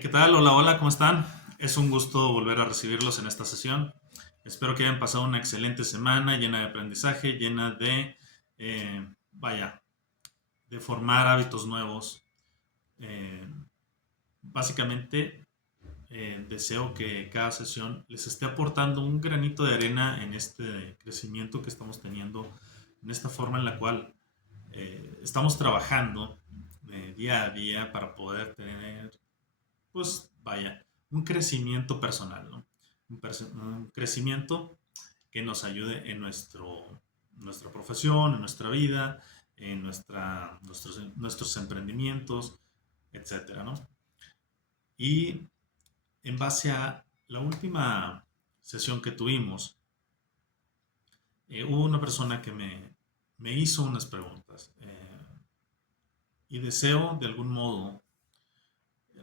¿Qué tal? Hola, hola, ¿cómo están? Es un gusto volver a recibirlos en esta sesión. Espero que hayan pasado una excelente semana llena de aprendizaje, llena de, vaya, de formar hábitos nuevos. Eh, Básicamente, deseo que cada sesión les esté aportando un granito de arena en este crecimiento que estamos teniendo, en esta forma en la cual estamos trabajando día a día para poder tener, pues vaya, un crecimiento personal, ¿no? Un crecimiento que nos ayude en nuestra profesión, en nuestra vida, en nuestros emprendimientos, etcétera, ¿no? Y en base a la última sesión que tuvimos, hubo una persona que me hizo unas preguntas y deseo de algún modo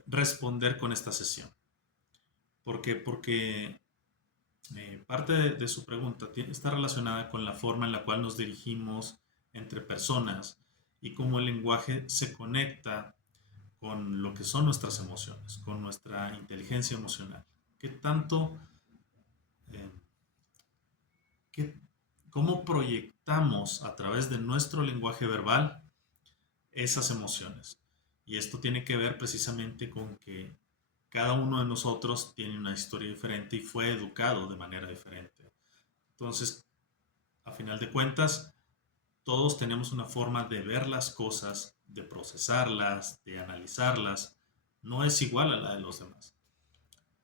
responder con esta sesión. ¿Por qué? Porque parte de su pregunta está relacionada con la forma en la cual nos dirigimos entre personas y cómo el lenguaje se conecta con lo que son nuestras emociones, con nuestra inteligencia emocional. ¿Qué tanto, eh, qué- cómo proyectamos a través de nuestro lenguaje verbal esas emociones? Y esto tiene que ver precisamente con que cada uno de nosotros tiene una historia diferente y fue educado de manera diferente. Entonces, a final de cuentas, todos tenemos una forma de ver las cosas, de procesarlas, de analizarlas. No es igual a la de los demás.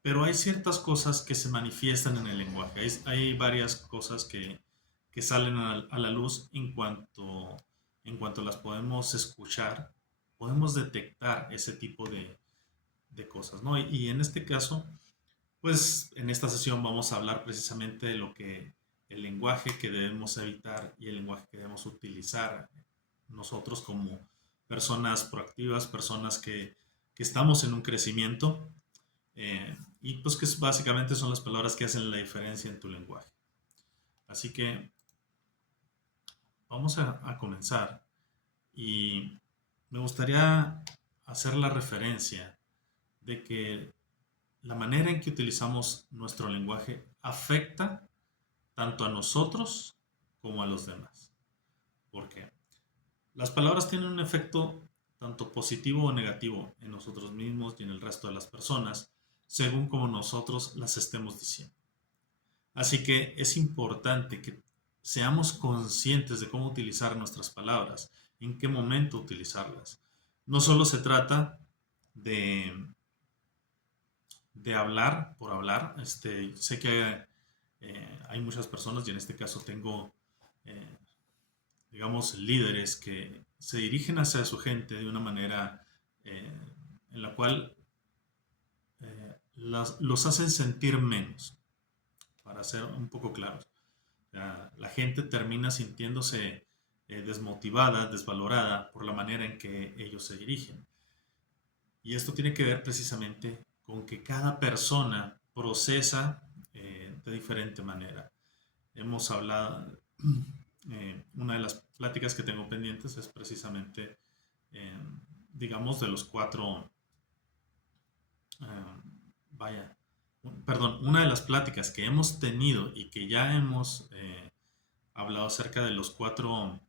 Pero hay ciertas cosas que se manifiestan en el lenguaje. Hay varias cosas que salen a la luz en cuanto las podemos escuchar, podemos detectar ese tipo de cosas, ¿no? Y en este caso, pues en esta sesión vamos a hablar precisamente de lo que el lenguaje que debemos evitar y el lenguaje que debemos utilizar nosotros como personas proactivas, personas que estamos en un crecimiento y pues que básicamente son las palabras que hacen la diferencia en tu lenguaje. Así que vamos a comenzar y me gustaría hacer la referencia de que la manera en que utilizamos nuestro lenguaje afecta tanto a nosotros como a los demás. ¿Por qué? Las palabras tienen un efecto tanto positivo o negativo en nosotros mismos y en el resto de las personas, según como nosotros las estemos diciendo. Así que es importante que seamos conscientes de cómo utilizar nuestras palabras, en qué momento utilizarlas. No solo se trata de, de hablar por hablar. Sé que hay muchas personas y en este caso tengo eh, digamos, líderes que se dirigen hacia su gente de una manera eh, en la cual los hacen sentir menos, para ser un poco claros. La gente termina sintiéndose desmotivada, desvalorada por la manera en que ellos se dirigen. Y esto tiene que ver precisamente con que cada persona procesa de diferente manera. Hemos hablado, una de las pláticas que tengo pendientes es precisamente, eh, digamos, de los cuatro, eh, vaya, perdón, una de las pláticas que hemos tenido y que ya hemos hablado acerca de los cuatro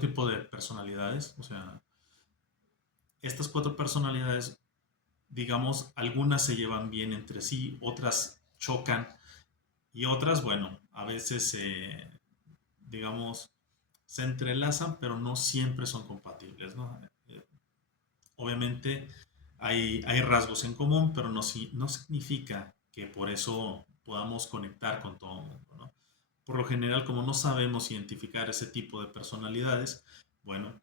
tipos de personalidades. O sea, estas cuatro personalidades, digamos, algunas se llevan bien entre sí, otras chocan y otras, bueno, a veces digamos, se entrelazan, pero no siempre son compatibles, ¿no? Obviamente hay rasgos en común, pero no significa que por eso podamos conectar con todo el mundo, ¿no? Por lo general, como no sabemos identificar ese tipo de personalidades, bueno,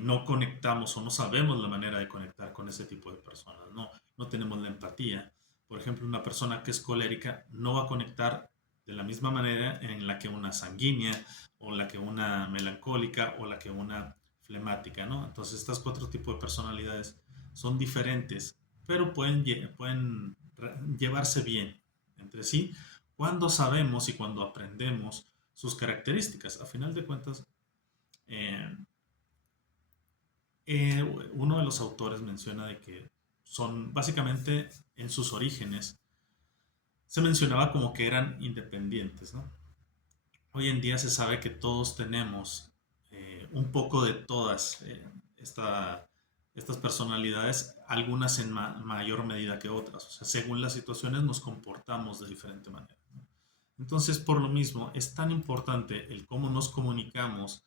no conectamos o no sabemos la manera de conectar con ese tipo de personas, no tenemos la empatía. Por ejemplo, una persona que es colérica no va a conectar de la misma manera en la que una sanguínea o la que una melancólica o la que una flemática, ¿no? Entonces, estas cuatro tipos de personalidades son diferentes, pero pueden llevarse bien entre sí cuando sabemos y cuando aprendemos sus características. A final de cuentas, eh, Uno de los autores menciona de que son básicamente en sus orígenes se mencionaba como que eran independientes, ¿no? Hoy en día se sabe que todos tenemos un poco de todas esta- estas personalidades, algunas en mayor medida que otras. O sea, según las situaciones nos comportamos de diferente manera, ¿no? Entonces, por lo mismo, es tan importante el cómo nos comunicamos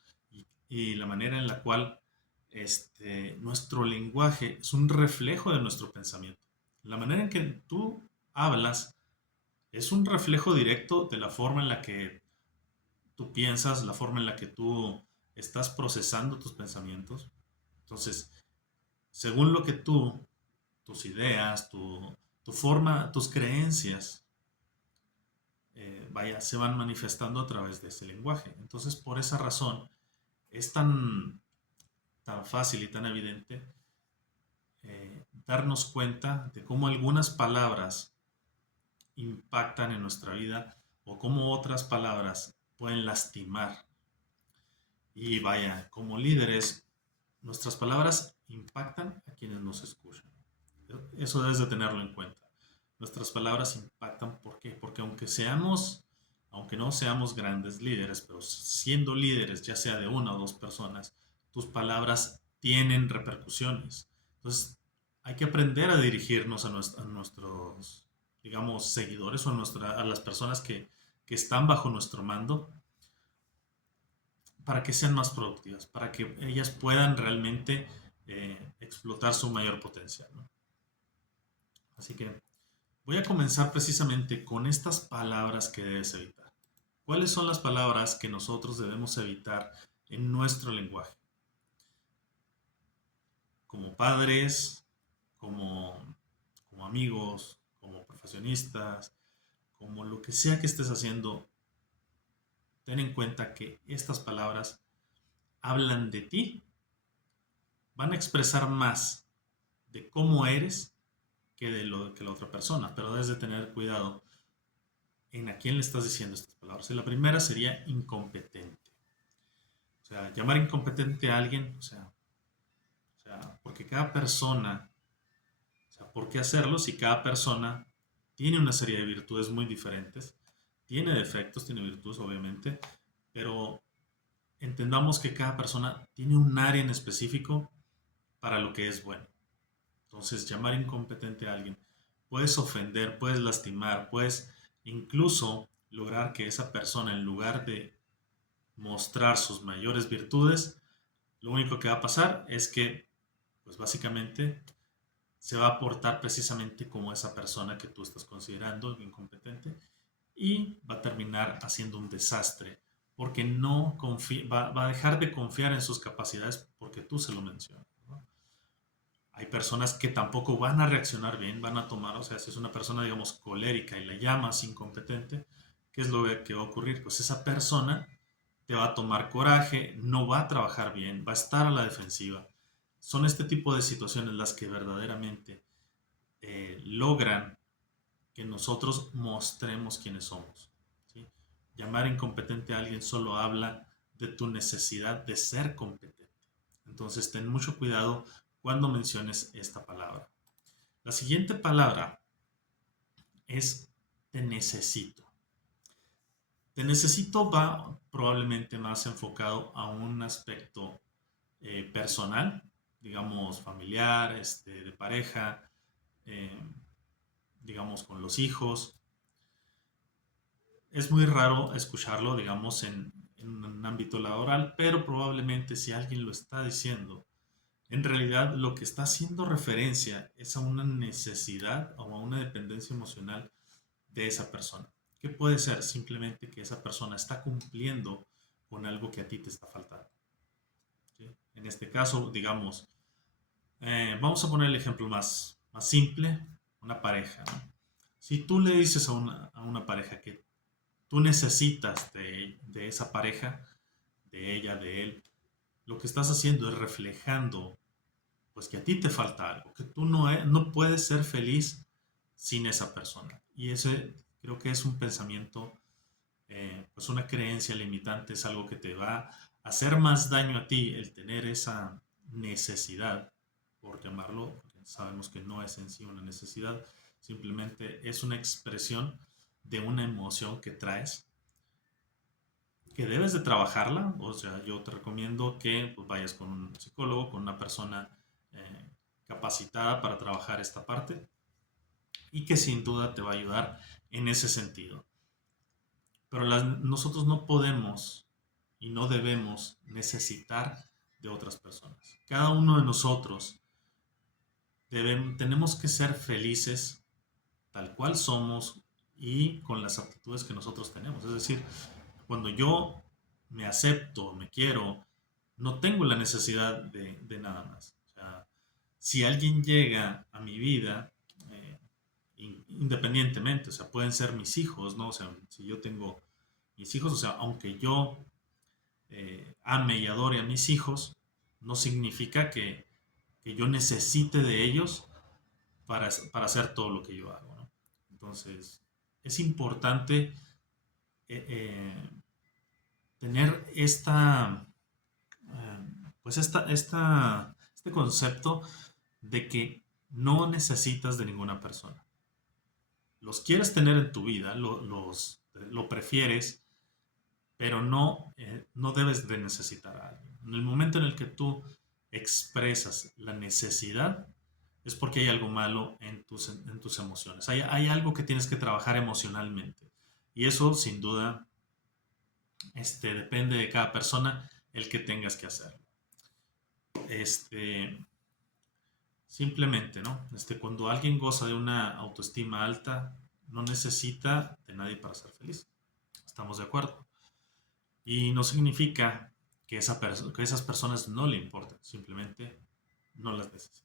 y la manera en la cual nuestro lenguaje es un reflejo de nuestro pensamiento. La manera en que tú hablas es un reflejo directo de la forma en la que tú piensas, la forma en la que tú estás procesando tus pensamientos. Entonces, según lo que tus ideas, tu forma, tus creencias, vaya, se van manifestando a través de ese lenguaje. Entonces, por esa razón, es tan fácil y tan evidente darnos cuenta de cómo algunas palabras impactan en nuestra vida o cómo otras palabras pueden lastimar. Y vaya, como líderes, nuestras palabras impactan a quienes nos escuchan. Eso debes de tenerlo en cuenta. Nuestras palabras impactan, ¿por qué? Porque aunque no seamos grandes líderes, pero siendo líderes, ya sea de una o dos personas, tus palabras tienen repercusiones. Entonces, hay que aprender a dirigirnos a nuestros, digamos, seguidores o a las personas que están bajo nuestro mando para que sean más productivas, para que ellas puedan realmente explotar su mayor potencial, ¿no? Así que voy a comenzar precisamente con estas palabras que debes evitar. ¿Cuáles son las palabras que nosotros debemos evitar en nuestro lenguaje? Como padres, como, como amigos, como profesionistas, como lo que sea que estés haciendo, ten en cuenta que estas palabras hablan de ti, van a expresar más de cómo eres que de lo que la otra persona, pero debes de tener cuidado en a quién le estás diciendo estas palabras. Y la primera sería incompetente. O sea, llamar incompetente a alguien, porque cada persona, o sea, ¿por qué hacerlo si cada persona tiene una serie de virtudes muy diferentes? Tiene defectos, tiene virtudes, obviamente, pero entendamos que cada persona tiene un área en específico para lo que es bueno. Entonces, llamar incompetente a alguien, puedes ofender, puedes lastimar, puedes incluso lograr que esa persona, en lugar de mostrar sus mayores virtudes, lo único que va a pasar es que, pues básicamente, se va a portar precisamente como esa persona que tú estás considerando incompetente y va a terminar haciendo un desastre porque no va a dejar de confiar en sus capacidades porque tú se lo mencionas, ¿no? Hay personas que tampoco van a reaccionar bien, van a tomar, o sea, si es una persona, digamos, colérica y la llamas incompetente, ¿qué es lo que va a ocurrir? Pues esa persona te va a tomar coraje, no va a trabajar bien, va a estar a la defensiva. Son este tipo de situaciones las que verdaderamente logran que nosotros mostremos quiénes somos, ¿sí? Llamar incompetente a alguien solo habla de tu necesidad de ser competente. Entonces, ten mucho cuidado cuando menciones esta palabra. La siguiente palabra es te necesito. Te necesito va probablemente más enfocado a un aspecto personal, digamos familiar, de pareja, eh, digamos con los hijos. Es muy raro escucharlo, digamos, en un ámbito laboral, pero probablemente si alguien lo está diciendo, en realidad lo que está haciendo referencia es a una necesidad o a una dependencia emocional de esa persona. ¿Qué puede ser? Simplemente que esa persona está cumpliendo con algo que a ti te está faltando, ¿sí? En este caso, digamos, vamos a poner el ejemplo más simple, una pareja, ¿no? Si tú le dices a una pareja que tú necesitas de esa pareja, de ella, de él, lo que estás haciendo es reflejando pues que a ti te falta algo, que tú no puedes ser feliz sin esa persona. Y ese creo que es un pensamiento, pues una creencia limitante, es algo que te va a hacer más daño a ti el tener esa necesidad, por llamarlo, porque sabemos que no es en sí una necesidad, simplemente es una expresión de una emoción que traes, que debes de trabajarla. O sea, yo te recomiendo que pues, vayas con un psicólogo, con una persona eh, capacitada para trabajar esta parte y que sin duda te va a ayudar en ese sentido. Pero nosotros no podemos y no debemos necesitar de otras personas. Cada uno de nosotros tenemos que ser felices tal cual somos y con las aptitudes que nosotros tenemos. Es decir, cuando yo me acepto, me quiero, no tengo la necesidad de nada más. O sea, si alguien llega a mi vida, independientemente, o sea, pueden ser mis hijos, ¿no? O sea, si yo tengo mis hijos, o sea, aunque yo ame y adore a mis hijos, no significa que yo necesite de ellos para hacer todo lo que yo hago, ¿no? Entonces, es importante eh, eh, tener pues este concepto de que no necesitas de ninguna persona. Los quieres tener en tu vida, lo prefieres, pero no debes de necesitar a alguien. En el momento en el que tú expresas la necesidad, es porque hay algo malo en tus emociones. Hay algo que tienes que trabajar emocionalmente. Y eso, sin duda, depende de cada persona el que tengas que hacerlo. Este, simplemente, ¿no? Cuando alguien goza de una autoestima alta, no necesita de nadie para ser feliz. ¿Estamos de acuerdo? Y no significa que esas personas no le importen, simplemente no las necesitas.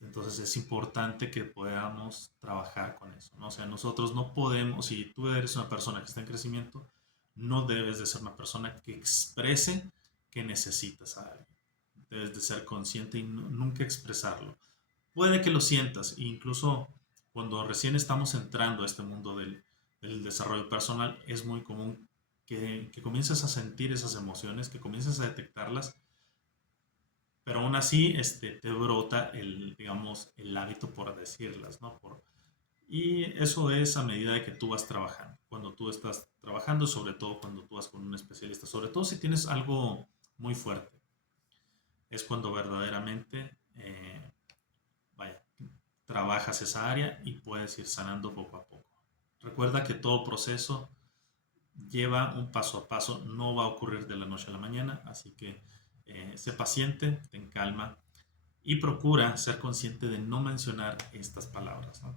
Entonces es importante que podamos trabajar con eso, ¿no? O sea, nosotros no podemos, si tú eres una persona que está en crecimiento, no debes de ser una persona que exprese que necesitas a alguien. Debes de ser consciente y nunca expresarlo. Puede que lo sientas, e incluso cuando recién estamos entrando a este mundo del desarrollo personal, es muy común que comiences a sentir esas emociones, que comiences a detectarlas, pero aún así te brota digamos, el hábito por decirlas, ¿no? Y eso es a medida de que tú vas trabajando. Cuando tú estás trabajando, sobre todo cuando tú vas con un especialista, sobre todo si tienes algo muy fuerte, es cuando verdaderamente, vaya, trabajas esa área y puedes ir sanando poco a poco. Recuerda que todo proceso lleva un paso a paso, no va a ocurrir de la noche a la mañana, así que sé paciente, ten calma y procura ser consciente de no mencionar estas palabras, ¿no?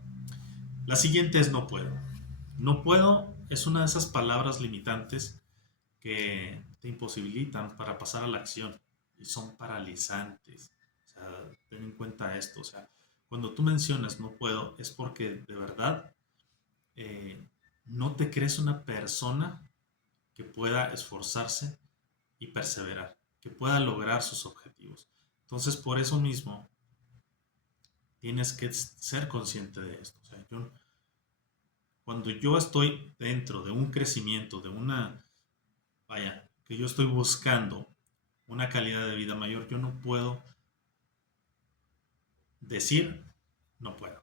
La siguiente es no puedo. No puedo es una de esas palabras limitantes que te imposibilitan para pasar a la acción y son paralizantes. O sea, ten en cuenta esto. O sea, cuando tú mencionas no puedo es porque de verdad eh, no te crees una persona que pueda esforzarse y perseverar, que pueda lograr sus objetivos. Entonces, por eso mismo, tienes que ser consciente de esto. O sea, cuando yo estoy dentro de un crecimiento, vaya, que yo estoy buscando una calidad de vida mayor, yo no puedo decir, no puedo.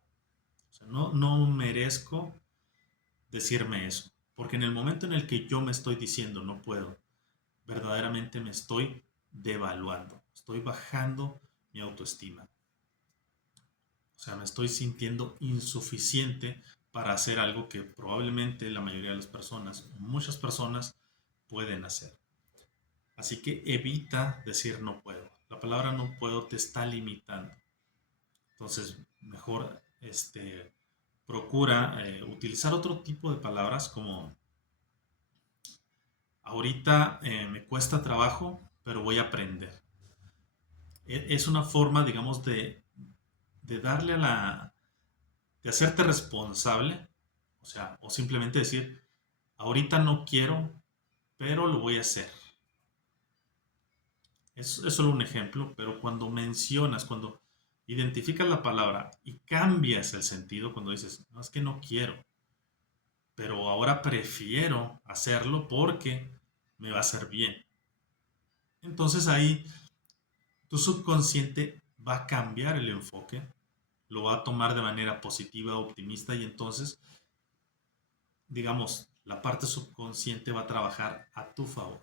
O sea, no merezco decirme eso. Porque en el momento en el que yo me estoy diciendo no puedo, verdaderamente me estoy devaluando, estoy bajando mi autoestima. O sea, me estoy sintiendo insuficiente para hacer algo que probablemente la mayoría de las personas, muchas personas, pueden hacer. Así que evita decir no puedo. La palabra no puedo te está limitando. Entonces, mejor procura utilizar otro tipo de palabras como ahorita me cuesta trabajo, pero voy a aprender. Es una forma, digamos, de darle de hacerte responsable, o sea, o simplemente decir, ahorita no quiero, pero lo voy a hacer. Es solo un ejemplo, pero cuando identificas la palabra y cambias el sentido, cuando dices, no es que no quiero, pero ahora prefiero hacerlo porque me va a hacer bien. Entonces ahí tu subconsciente va a cambiar el enfoque, lo va a tomar de manera positiva, optimista y entonces, digamos, la parte subconsciente va a trabajar a tu favor.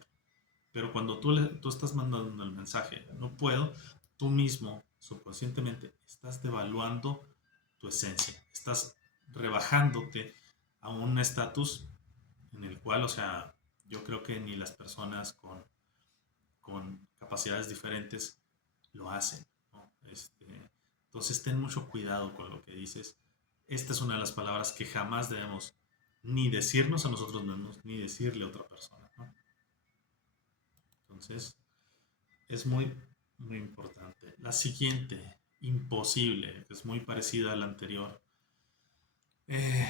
Pero cuando tú estás mandando el mensaje, no puedo, tú mismo, subconscientemente, estás devaluando tu esencia, estás rebajándote a un estatus en el cual, o sea, yo creo que ni las personas con capacidades diferentes lo hacen, ¿no? Entonces ten mucho cuidado con lo que dices. Esta es una de las palabras que jamás debemos ni decirnos a nosotros mismos, ni decirle a otra persona, ¿no? Entonces, es muy, muy importante. La siguiente, imposible, que es muy parecida a la anterior. Eh,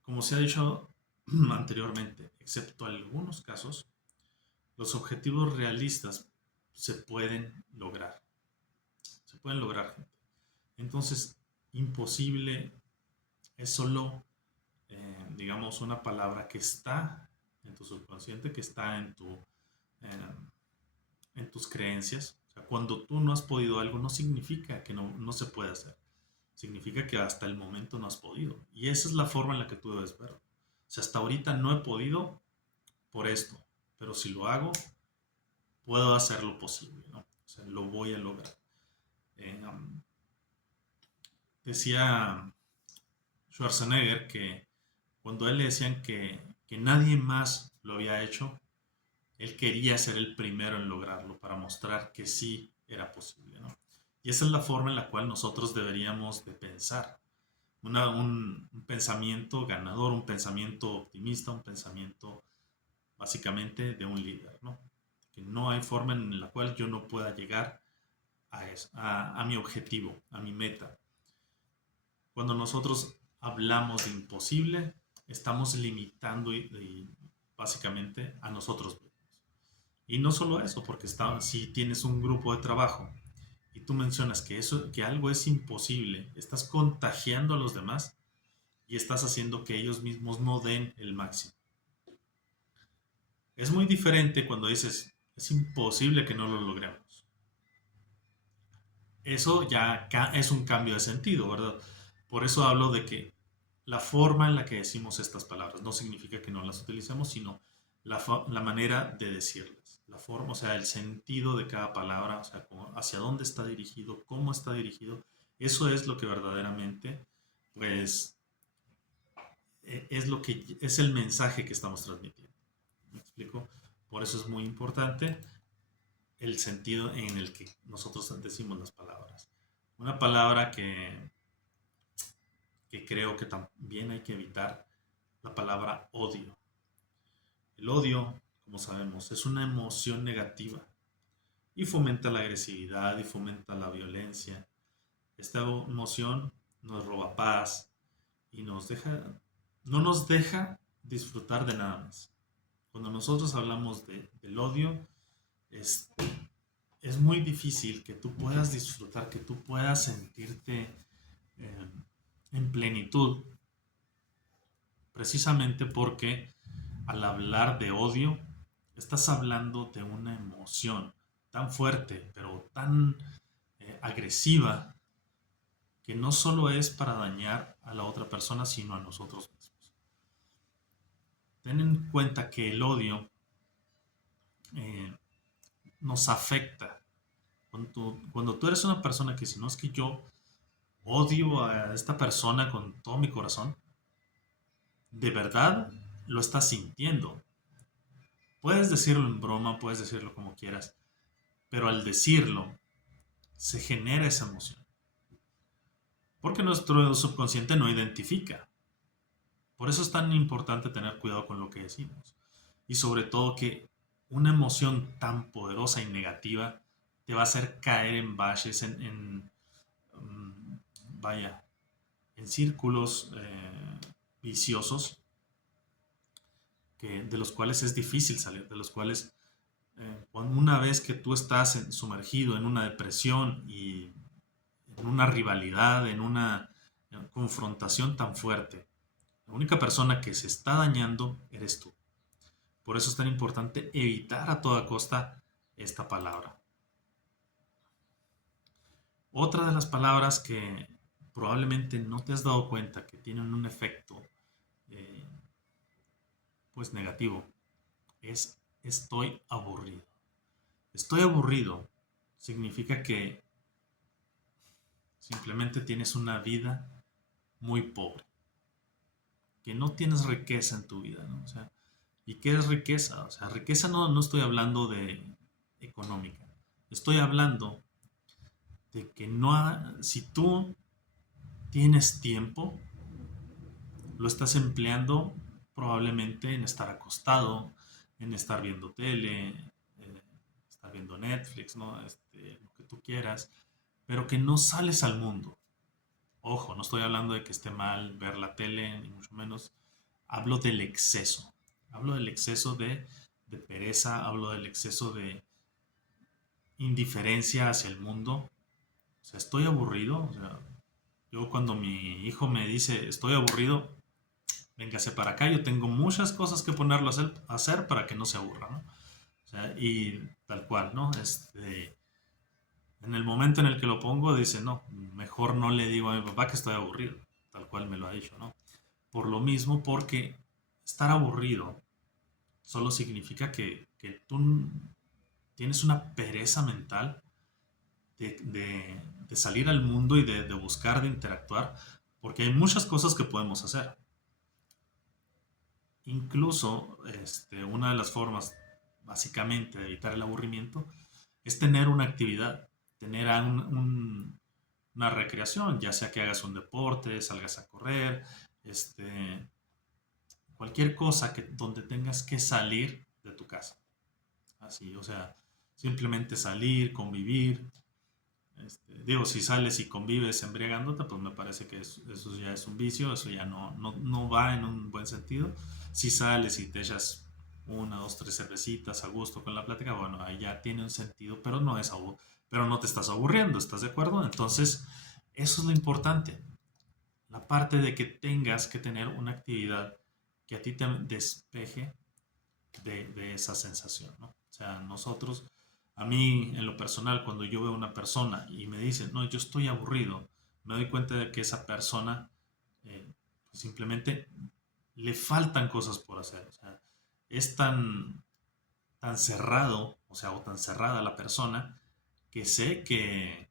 Como se ha dicho anteriormente, excepto algunos casos, los objetivos realistas se pueden lograr. Se pueden lograr, gente. Entonces, imposible es solo, digamos, una palabra que está en tu subconsciente, que está eh, en tus creencias. O sea, cuando tú no has podido algo, no significa que no se puede hacer. Significa que hasta el momento no has podido. Y esa es la forma en la que tú debes verlo. O sea, hasta ahorita no he podido por esto, pero si lo hago, puedo hacer lo posible, ¿no? O sea, lo voy a lograr. Um, Decía Schwarzenegger que cuando a él le decían que nadie más lo había hecho, él quería ser el primero en lograrlo para mostrar que sí era posible, ¿no? Y esa es la forma en la cual nosotros deberíamos de pensar. Un pensamiento ganador, un pensamiento optimista, un pensamiento básicamente de un líder, ¿no? Que no hay forma en la cual yo no pueda llegar a mi objetivo, a mi meta. Cuando nosotros hablamos de imposible, estamos limitando básicamente a nosotros mismos. Y no solo eso, porque si tienes un grupo de trabajo y tú mencionas que algo es imposible, estás contagiando a los demás y estás haciendo que ellos mismos no den el máximo. Es muy diferente cuando dices, es imposible que no lo logremos. Eso ya es un cambio de sentido, ¿verdad? Por eso hablo de que la forma en la que decimos estas palabras no significa que no las utilicemos, sino la manera de decirlas. La forma, o sea, el sentido de cada palabra, o sea, hacia dónde está dirigido, cómo está dirigido, eso es lo que verdaderamente, pues, es lo que es el mensaje que estamos transmitiendo. ¿Me explico? Por eso es muy importante el sentido en el que nosotros decimos las palabras. Una palabra que creo que también hay que evitar, la palabra odio. El odio, como sabemos, es una emoción negativa y fomenta la agresividad y fomenta la violencia. Esta emoción nos roba paz y no nos deja disfrutar de nada más. Cuando nosotros hablamos del odio, es, es muy difícil que tú puedas disfrutar, que tú puedas sentirte eh, en plenitud, precisamente porque al hablar de odio, estás hablando de una emoción tan fuerte, pero tan agresiva, que no solo es para dañar a la otra persona, sino a nosotros mismos. Ten en cuenta que el odio eh, nos afecta. Cuando tú eres una persona que dice, no es que yo odio a esta persona con todo mi corazón, de verdad lo estás sintiendo. Puedes decirlo en broma, puedes decirlo como quieras, pero al decirlo se genera esa emoción. Porque nuestro subconsciente no identifica. Por eso es tan importante tener cuidado con lo que decimos. Y sobre todo que una emoción tan poderosa y negativa te va a hacer caer en valles, vaya, en círculos viciosos de los cuales es difícil salir, de los cuales una vez que tú estás sumergido en una depresión y en una rivalidad, en una confrontación tan fuerte, la única persona que se está dañando eres tú. Por eso es tan importante evitar a toda costa esta palabra. Otra de las palabras que probablemente no te has dado cuenta que tienen un efecto eh, pues negativo es estoy aburrido. Estoy aburrido significa que simplemente tienes una vida muy pobre, que no tienes riqueza en tu vida, ¿no? O sea, ¿y qué es riqueza? O sea, riqueza no estoy hablando de económica. Estoy hablando de que si tú tienes tiempo, lo estás empleando probablemente en estar acostado, en estar viendo tele, estar viendo Netflix, ¿no? Lo que tú quieras, pero que no sales al mundo. Ojo, no estoy hablando de que esté mal ver la tele, ni mucho menos. Hablo del exceso. Hablo del exceso de pereza, hablo del exceso de indiferencia hacia el mundo. O sea, estoy aburrido. O sea, yo cuando mi hijo me dice estoy aburrido, véngase para acá, yo tengo muchas cosas que ponerlo a hacer para que no se aburra, ¿no? O sea, y tal cual, ¿no? En el momento en el que lo pongo, dice, no, mejor no le digo a mi papá que estoy aburrido, tal cual me lo ha dicho, ¿no? Por lo mismo, porque estar aburrido solo significa que tú tienes una pereza mental de salir al mundo y de buscar, de interactuar, porque hay muchas cosas que podemos hacer. Incluso, una de las formas, básicamente, de evitar el aburrimiento es tener una actividad, tener una recreación, ya sea que hagas un deporte, salgas a correr, cualquier cosa donde tengas que salir de tu casa. Así, o sea, simplemente salir, convivir. Digo, si sales y convives embriagándote, pues me parece que eso ya es un vicio, eso ya no va en un buen sentido. Si sales y te echas una, dos, tres cervecitas a gusto con la plática, bueno, ahí ya tiene un sentido, pero no te estás aburriendo, ¿estás de acuerdo? Entonces, eso es lo importante. La parte de que tengas que tener una actividad que a ti te despeje de esa sensación, ¿no? O sea, a mí en lo personal, cuando yo veo a una persona y me dice, no, yo estoy aburrido, me doy cuenta de que esa persona pues simplemente le faltan cosas por hacer. O sea, es tan cerrado, o sea, o tan cerrada la persona, que sé que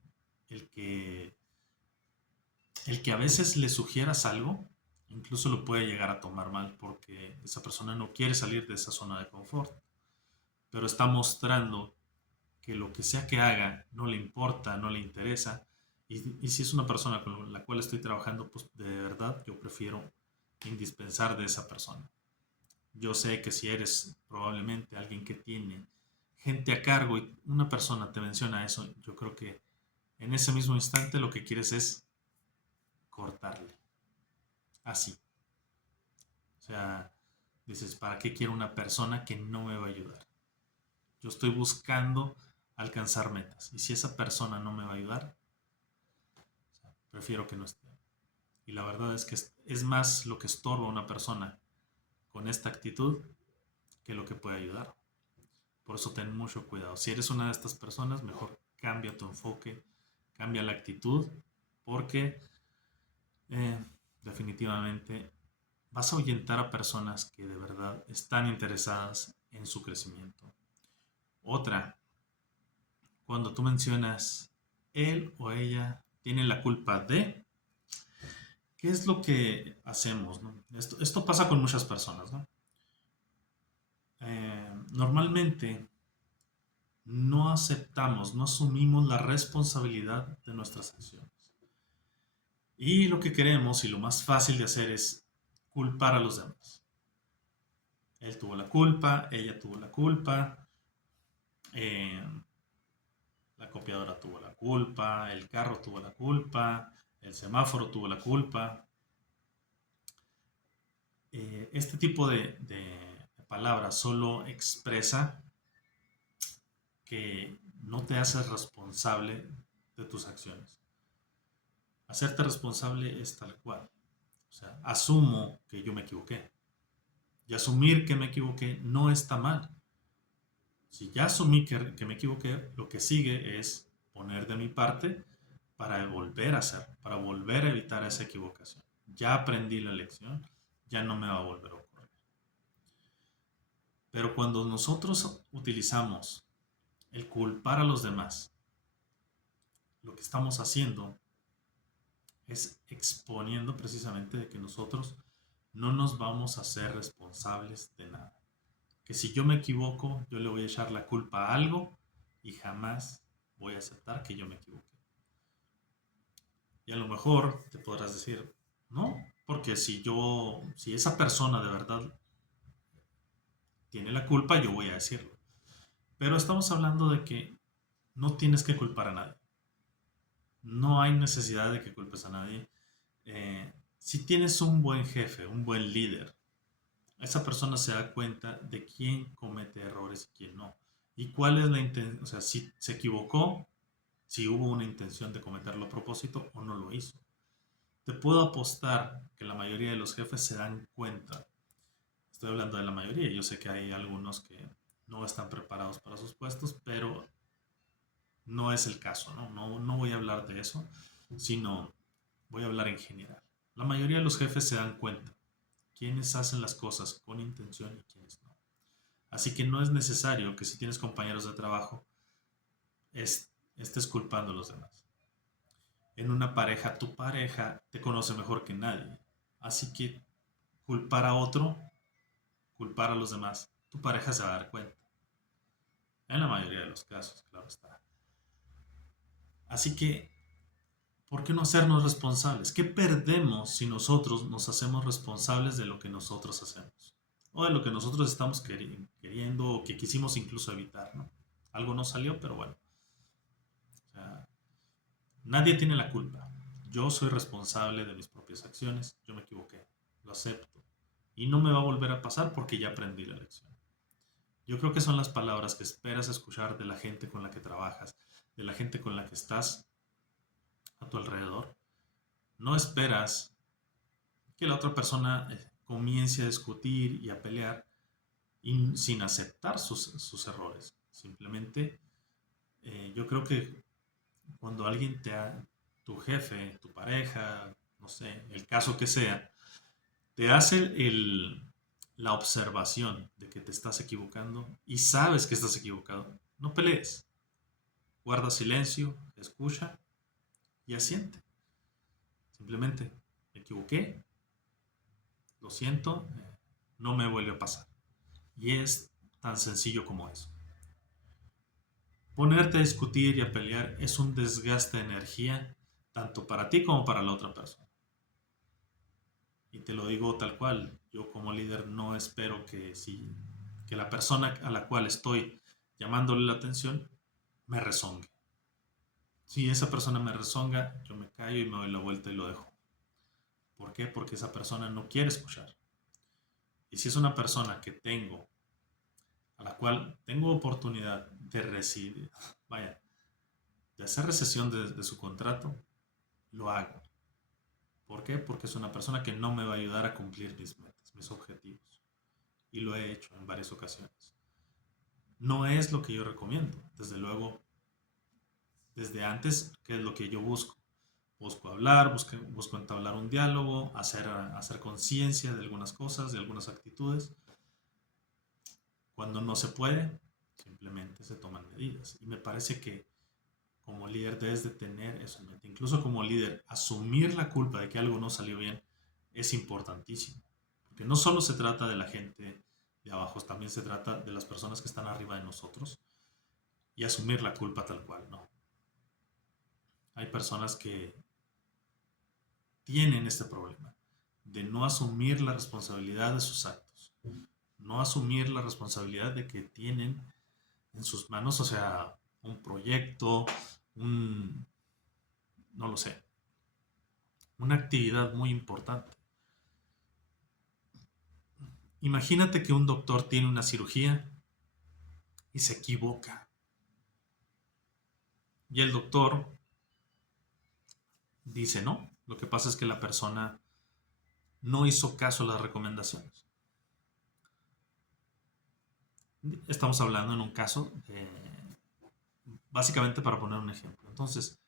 el que, el que a veces le sugieras algo, incluso lo puede llegar a tomar mal porque esa persona no quiere salir de esa zona de confort, pero está mostrando que lo que sea que haga no le importa, no le interesa. Y si es una persona con la cual estoy trabajando, pues de verdad yo prefiero indispensar de esa persona. Yo sé que si eres probablemente alguien que tiene gente a cargo y una persona te menciona eso, yo creo que en ese mismo instante lo que quieres es cortarle. Así. O sea, dices, ¿para qué quiero una persona que no me va a ayudar? Yo estoy buscando alcanzar metas. Y si esa persona no me va a ayudar, prefiero que no esté. Y la verdad es que es más lo que estorba a una persona con esta actitud que lo que puede ayudar. Por eso ten mucho cuidado. Si eres una de estas personas, mejor cambia tu enfoque, cambia la actitud, porque eh, definitivamente vas a ahuyentar a personas que de verdad están interesadas en su crecimiento. Otra, cuando tú mencionas él o ella tiene la culpa de, ¿qué es lo que hacemos? ¿No? Esto pasa con muchas personas, ¿no? Normalmente no aceptamos, no asumimos la responsabilidad de nuestras acciones. Y lo que queremos y lo más fácil de hacer es culpar a los demás. Él tuvo la culpa, ella tuvo la culpa, eh, la copiadora tuvo la culpa, el carro tuvo la culpa, el semáforo tuvo la culpa. Este tipo de palabras solo expresa que no te haces responsable de tus acciones. Hacerte responsable es tal cual. O sea, asumo que yo me equivoqué. Y asumir que me equivoqué no está mal. Si ya asumí que me equivoqué, lo que sigue es poner de mi parte para volver a hacer, para volver a evitar esa equivocación. Ya aprendí la lección, ya no me va a volver a ocurrir. Pero cuando nosotros utilizamos el culpar a los demás, lo que estamos haciendo es exponiendo precisamente de que nosotros no nos vamos a ser responsables de nada. Que si yo me equivoco, yo le voy a echar la culpa a algo y jamás voy a aceptar que yo me equivoqué. Y a lo mejor te podrás decir, no, porque si esa persona de verdad tiene la culpa, yo voy a decirlo. Pero estamos hablando de que no tienes que culpar a nadie. No hay necesidad de que culpes a nadie. Si tienes un buen jefe, un buen líder, esa persona se da cuenta de quién comete errores y quién no. Y cuál es la intención, o sea, si se equivocó, si hubo una intención de cometerlo a propósito o no lo hizo. Te puedo apostar que la mayoría de los jefes se dan cuenta. Estoy hablando de la mayoría. Yo sé que hay algunos que no están preparados para sus puestos, pero no es el caso, ¿no? No voy a hablar de eso, sino voy a hablar en general. La mayoría de los jefes se dan cuenta quiénes hacen las cosas con intención y quiénes no. Así que no es necesario que si tienes compañeros de trabajo estés culpando a los demás. En una pareja, tu pareja te conoce mejor que nadie. Así que culpar a otro, culpar a los demás, tu pareja se va a dar cuenta. En la mayoría de los casos, claro está. Así que, ¿por qué no hacernos responsables? ¿Qué perdemos si nosotros nos hacemos responsables de lo que nosotros hacemos? O de lo que nosotros estamos queriendo o que quisimos incluso evitar, ¿no? Algo no salió, pero bueno. O sea, nadie tiene la culpa. Yo soy responsable de mis propias acciones. Yo me equivoqué. Lo acepto. Y no me va a volver a pasar porque ya aprendí la lección. Yo creo que son las palabras que esperas escuchar de la gente con la que trabajas, de la gente con la que estás a tu alrededor. No esperas que la otra persona comience a discutir y a pelear sin aceptar sus errores. Simplemente yo creo que cuando alguien tu jefe, tu pareja, no sé, el caso que sea, te hace la observación de que te estás equivocando y sabes que estás equivocado, no pelees. Guarda silencio, escucha y asiente. Simplemente me equivoqué, lo siento, no me vuelve a pasar. Y es tan sencillo como eso. Ponerte a discutir y a pelear es un desgaste de energía tanto para ti como para la otra persona. Y te lo digo tal cual, yo como líder no espero que la persona a la cual estoy llamándole la atención me rezongue. Si esa persona me rezonga, yo me callo y me doy la vuelta y lo dejo. ¿Por qué? Porque esa persona no quiere escuchar. Y si es una persona a la cual tengo oportunidad de recibir, vaya, de hacer recesión de su contrato, lo hago. ¿Por qué? Porque es una persona que no me va a ayudar a cumplir mis metas, mis objetivos. Y lo he hecho en varias ocasiones. No es lo que yo recomiendo. Desde luego, desde antes, ¿qué es lo que yo busco? Busco hablar, busco entablar un diálogo, hacer conciencia de algunas cosas, de algunas actitudes. Cuando no se puede, simplemente se toman medidas. Y me parece que como líder debes de tener eso en mente. Incluso como líder, asumir la culpa de que algo no salió bien es importantísimo. Porque no solo se trata de la gente de abajo, también se trata de las personas que están arriba de nosotros y asumir la culpa tal cual, ¿no? Hay personas que tienen este problema de no asumir la responsabilidad de sus actos, no asumir la responsabilidad de que tienen en sus manos, o sea, un proyecto, un, no lo sé, una actividad muy importante. Imagínate que un doctor tiene una cirugía y se equivoca. Y el doctor dice, no, lo que pasa es que la persona no hizo caso a las recomendaciones. Estamos hablando en un caso básicamente para poner un ejemplo. Entonces,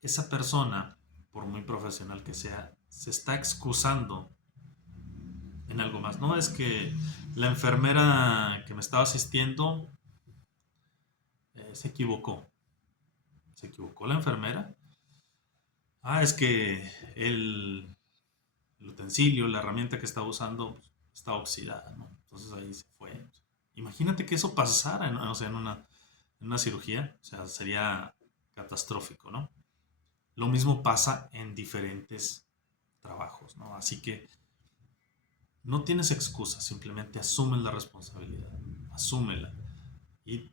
esa persona, por muy profesional que sea, se está excusando en algo más. No es que la enfermera que me estaba asistiendo se equivocó. Se equivocó la enfermera. Es que el utensilio, la herramienta que estaba usando, pues, está oxidada, ¿no? Entonces ahí se fue. Imagínate que eso pasara o sea, en una cirugía. O sea, sería catastrófico, ¿no? Lo mismo pasa en diferentes trabajos, ¿no? Así que no tienes excusa, simplemente asume la responsabilidad, asúmela y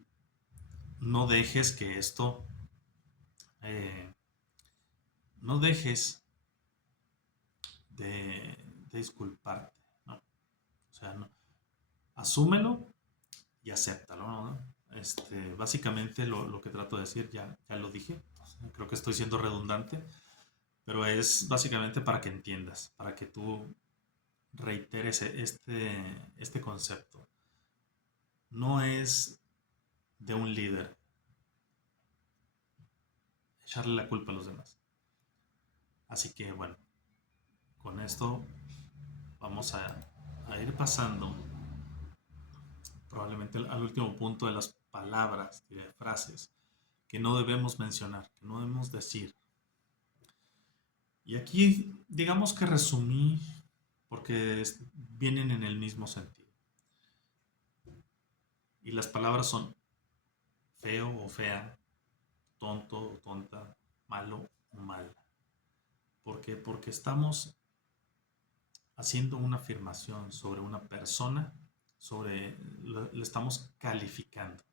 no dejes que esto, eh, no dejes de disculparte, ¿no? O sea, no, asúmelo y acéptalo, ¿no? Básicamente lo que trato de decir, ya lo dije, creo que estoy siendo redundante, pero es básicamente para que entiendas, para que tú reiteres este concepto. No es de un líder echarle la culpa a los demás. Así que bueno, con esto vamos a ir pasando probablemente al último punto de las palabras y de frases que no debemos mencionar, que no debemos decir. Y aquí digamos que resumí porque vienen en el mismo sentido. Y las palabras son feo o fea, tonto o tonta, malo o mala. ¿Por qué? Porque estamos haciendo una afirmación sobre una persona, le estamos calificando.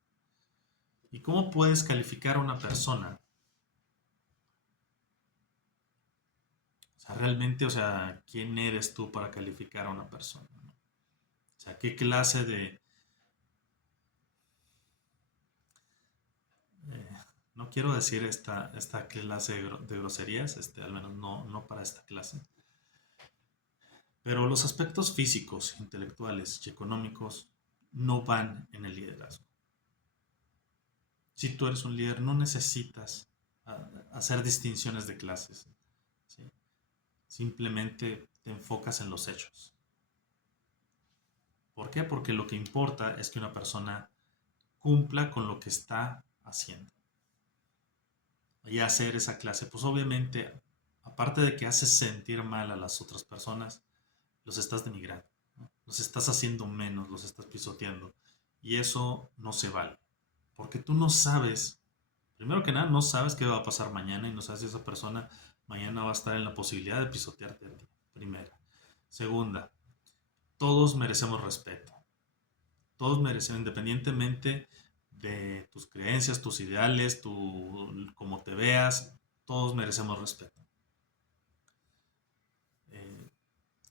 ¿Y cómo puedes calificar a una persona? O sea, realmente, o sea, ¿quién eres tú para calificar a una persona? ¿No? O sea, ¿qué clase eh, no quiero decir esta clase de groserías, al menos no para esta clase, pero los aspectos físicos, intelectuales y económicos no van en el liderazgo. Si tú eres un líder, no necesitas hacer distinciones de clases. ¿Sí? Simplemente te enfocas en los hechos. ¿Por qué? Porque lo que importa es que una persona cumpla con lo que está haciendo. Y hacer esa clase, pues obviamente, aparte de que haces sentir mal a las otras personas, los estás denigrando, ¿no? Los estás haciendo menos, los estás pisoteando. Y eso no se vale. Porque tú no sabes, primero que nada, no sabes qué va a pasar mañana y no sabes si esa persona mañana va a estar en la posibilidad de pisotearte a ti. Primera. Segunda, todos merecemos respeto. Todos merecen, independientemente de tus creencias, tus ideales, cómo te veas, todos merecemos respeto. Eh,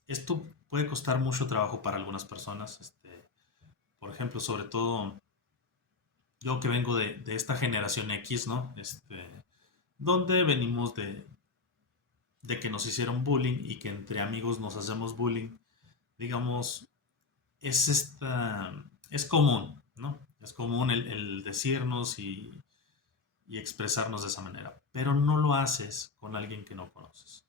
Esto puede costar mucho trabajo para algunas personas. Por ejemplo, sobre todo yo que vengo de esta generación X, ¿no? Donde venimos de que nos hicieron bullying y que entre amigos nos hacemos bullying, digamos, es común, ¿no? Es común el decirnos y expresarnos de esa manera, pero no lo haces con alguien que no conoces.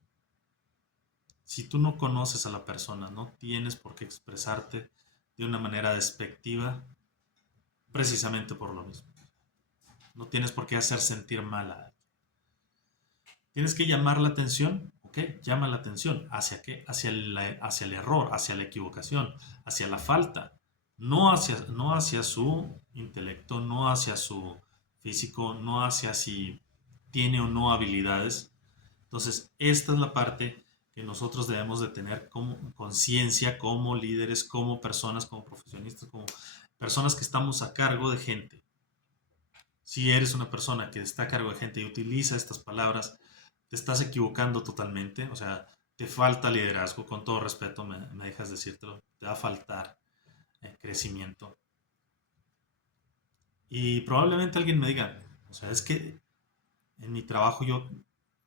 Si tú no conoces a la persona, no tienes por qué expresarte de una manera despectiva precisamente por lo mismo. No tienes por qué hacer sentir mal a alguien. Tienes que llamar la atención, ¿ok? Llama la atención. ¿Hacia qué? Hacia el error, hacia la equivocación, hacia la falta. No hacia su intelecto, no hacia su físico, no hacia si tiene o no habilidades. Entonces, esta es la parte que nosotros debemos de tener como conciencia, como líderes, como personas, como profesionistas, como personas que estamos a cargo de gente. Si eres una persona que está a cargo de gente y utiliza estas palabras, te estás equivocando totalmente. O sea, te falta liderazgo, con todo respeto, me dejas decírtelo. Te va a faltar crecimiento. Y probablemente alguien me diga, o sea, es que en mi trabajo yo,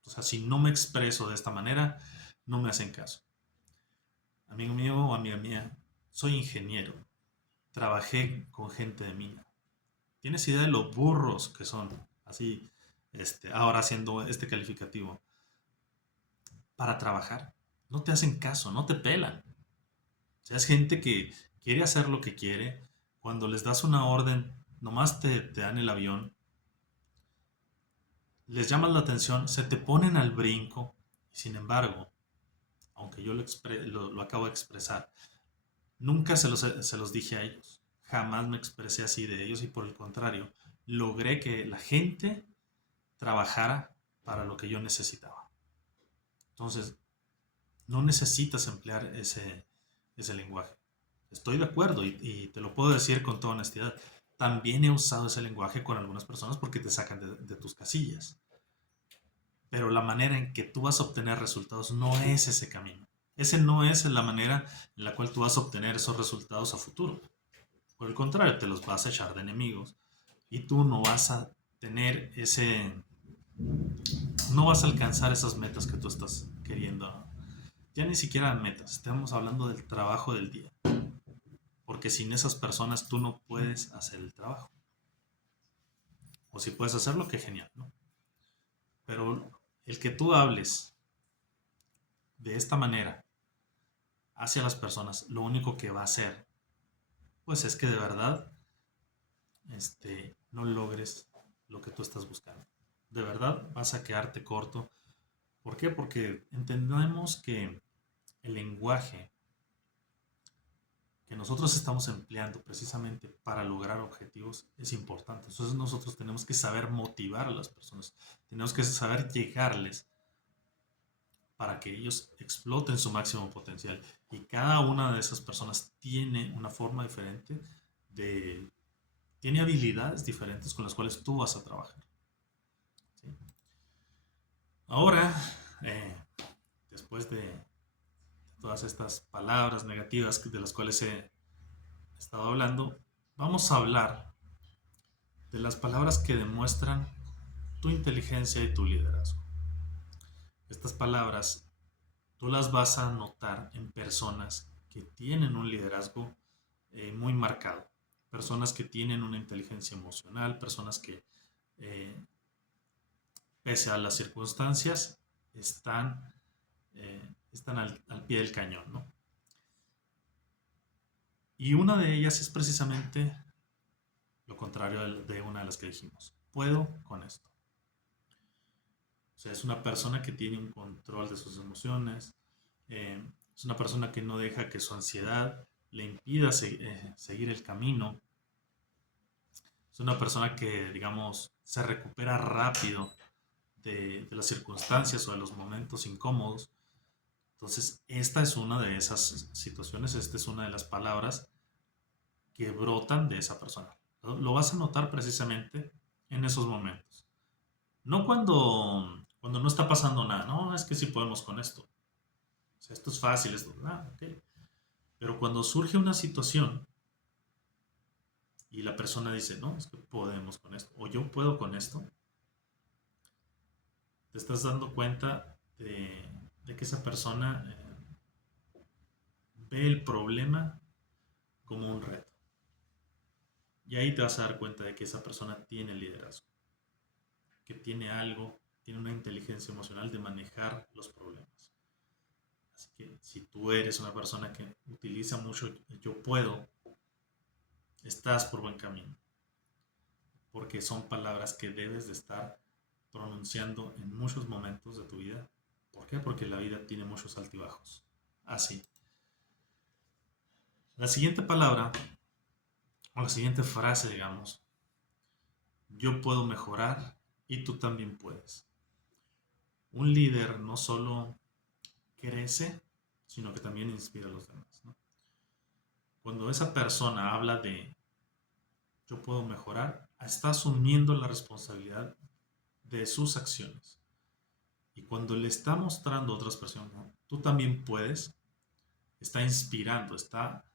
o sea, si no me expreso de esta manera, no me hacen caso. Amigo mío o amiga mía, soy ingeniero. trabajé con gente de mina. ¿Tienes idea de lo burros que son? Así, ahora haciendo este calificativo. Para trabajar. No te hacen caso, no te pelan. O sea, es gente que quiere hacer lo que quiere. Cuando les das una orden, nomás te dan el avión, les llamas la atención, se te ponen al brinco. Sin embargo, aunque yo lo acabo de expresar, nunca se los dije a ellos. Jamás me expresé así de ellos y por el contrario, logré que la gente trabajara para lo que yo necesitaba. Entonces, no necesitas emplear ese lenguaje. Estoy de acuerdo y te lo puedo decir con toda honestidad. También he usado ese lenguaje con algunas personas porque te sacan de tus casillas. Pero la manera en que tú vas a obtener resultados no es ese camino. Ese no es la manera en la cual tú vas a obtener esos resultados a futuro. Por el contrario, te los vas a echar de enemigos y tú no vas a tener no vas a alcanzar esas metas que tú estás queriendo. Ya ni siquiera metas, estamos hablando del trabajo del día. Porque sin esas personas tú no puedes hacer el trabajo. O si puedes hacerlo, qué genial, ¿no? Pero el que tú hables de esta manera hacia las personas, lo único que va a hacer, pues es que de verdad, no logres lo que tú estás buscando. De verdad vas a quedarte corto. ¿Por qué? Porque entendemos que el lenguaje que nosotros estamos empleando precisamente para lograr objetivos es importante. Entonces nosotros tenemos que saber motivar a las personas, tenemos que saber llegarles para que ellos exploten su máximo potencial. Y cada una de esas personas tiene una forma diferente de... tiene habilidades diferentes con las cuales tú vas a trabajar. ¿Sí? Ahora, eh, después de todas estas palabras negativas de las cuales he estado hablando, vamos a hablar de las palabras que demuestran tu inteligencia y tu liderazgo. Estas palabras tú las vas a notar en personas que tienen un liderazgo muy marcado, personas que tienen una inteligencia emocional, personas que eh, pese a las circunstancias están al pie del cañón, ¿no? Y una de ellas es precisamente lo contrario de una de las que dijimos. Puedo con esto. O sea, es una persona que tiene un control de sus emociones, es una persona que no deja que su ansiedad le impida seguir el camino, es una persona que, digamos, se recupera rápido de las circunstancias o de los momentos incómodos. Entonces, esta es una de esas situaciones, esta es una de las palabras que brotan de esa persona. Lo vas a notar precisamente en esos momentos. No cuando no está pasando nada, no, es que sí podemos con esto. O sea, esto es fácil, esto, ok. Pero cuando surge una situación y la persona dice, no, es que podemos con esto, o yo puedo con esto, te estás dando cuenta de que esa persona ve el problema como un reto. Y ahí te vas a dar cuenta de que esa persona tiene liderazgo, que tiene algo, tiene una inteligencia emocional de manejar los problemas. Así que si tú eres una persona que utiliza mucho yo puedo, estás por buen camino, porque son palabras que debes de estar pronunciando en muchos momentos de tu vida. ¿Por qué? Porque la vida tiene muchos altibajos. Así. La siguiente palabra, o la siguiente frase, digamos, yo puedo mejorar y tú también puedes. Un líder no solo crece, sino que también inspira a los demás, ¿no? Cuando esa persona habla de yo puedo mejorar, está asumiendo la responsabilidad de sus acciones. Y cuando le está mostrando a otras personas, ¿no? Tú también puedes, está inspirando, está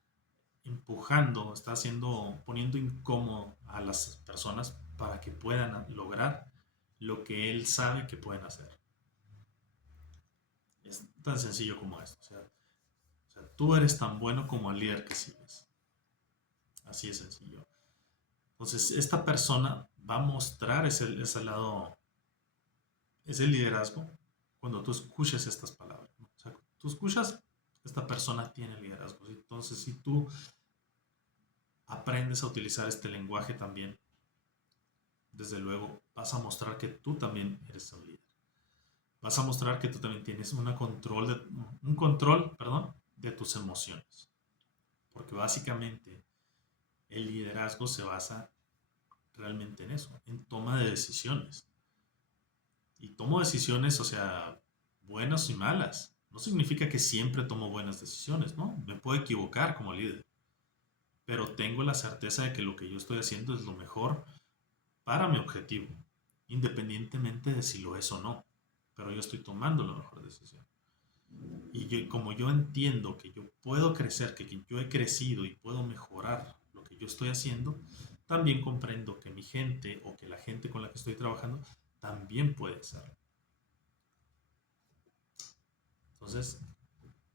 empujando, está poniendo incómodo a las personas para que puedan lograr lo que él sabe que pueden hacer. Es tan sencillo como esto. O sea, tú eres tan bueno como el líder que sigues. Así de sencillo. Entonces, esta persona va a mostrar ese lado, ese liderazgo cuando tú escuches estas palabras, ¿no? O sea, tú escuchas, esta persona tiene liderazgo. Entonces, si tú aprendes a utilizar este lenguaje también, desde luego vas a mostrar que tú también eres un líder. Vas a mostrar que tú también tienes un control, perdón, de tus emociones. Porque básicamente el liderazgo se basa realmente en eso, en toma de decisiones. Y tomo decisiones, o sea, buenas y malas. No significa que siempre tomo buenas decisiones, ¿no? Me puedo equivocar como líder, pero tengo la certeza de que lo que yo estoy haciendo es lo mejor para mi objetivo, independientemente de si lo es o no. Pero yo estoy tomando la mejor decisión. Y como yo entiendo que yo puedo crecer, que yo he crecido y puedo mejorar lo que yo estoy haciendo, también comprendo que mi gente o que la gente con la que estoy trabajando también puede hacerlo. Entonces,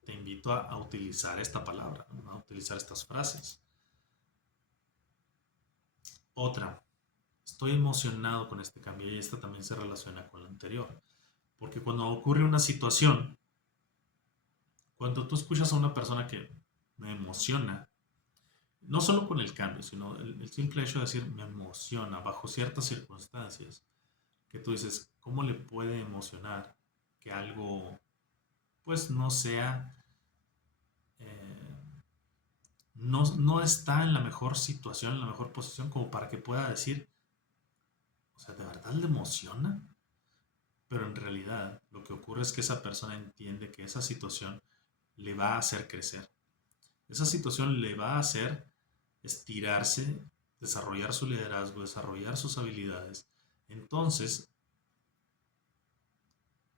te invito a utilizar esta palabra, ¿no? A utilizar estas frases. Otra, estoy emocionado con este cambio y esta también se relaciona con la anterior. Porque cuando ocurre una situación, cuando tú escuchas a una persona que me emociona, no solo con el cambio, sino el simple hecho de decir me emociona bajo ciertas circunstancias, que tú dices, ¿cómo le puede emocionar que algo pues no sea, no está en la mejor situación, en la mejor posición como para que pueda decir, o sea, ¿de verdad le emociona? Pero en realidad lo que ocurre es que esa persona entiende que esa situación le va a hacer crecer. Esa situación le va a hacer estirarse, desarrollar su liderazgo, desarrollar sus habilidades. Entonces,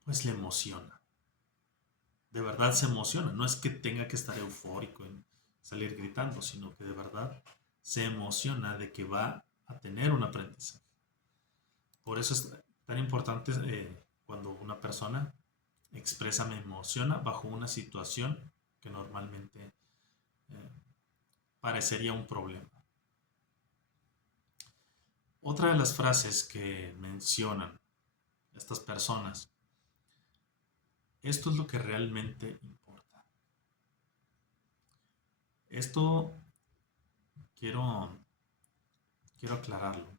pues le emociona. De verdad se emociona. No es que tenga que estar eufórico en salir gritando, sino que de verdad se emociona de que va a tener un aprendizaje. Por eso es tan importante cuando una persona expresa me emociona bajo una situación que normalmente eh, parecería un problema. Otra de las frases que mencionan estas personas, esto es lo que realmente importa. Esto quiero, quiero aclararlo.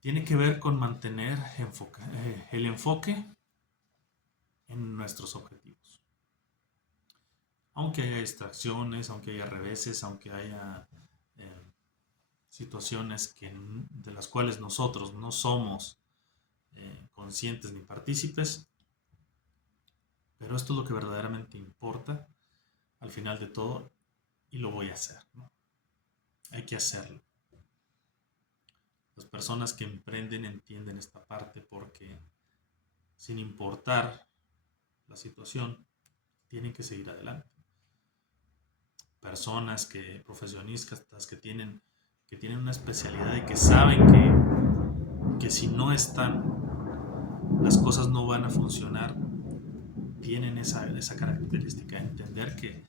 Tiene que ver con mantener el enfoque en nuestros objetivos. Aunque haya distracciones, aunque haya reveses, aunque haya situaciones de las cuales nosotros no somos conscientes ni partícipes, pero esto es lo que verdaderamente importa al final de todo y lo voy a hacer, ¿no? Hay que hacerlo. Las personas que emprenden entienden esta parte porque sin importar la situación, tienen que seguir adelante. Personas profesionistas que tienen una especialidad y que saben que si no están, las cosas no van a funcionar, tienen esa característica de entender que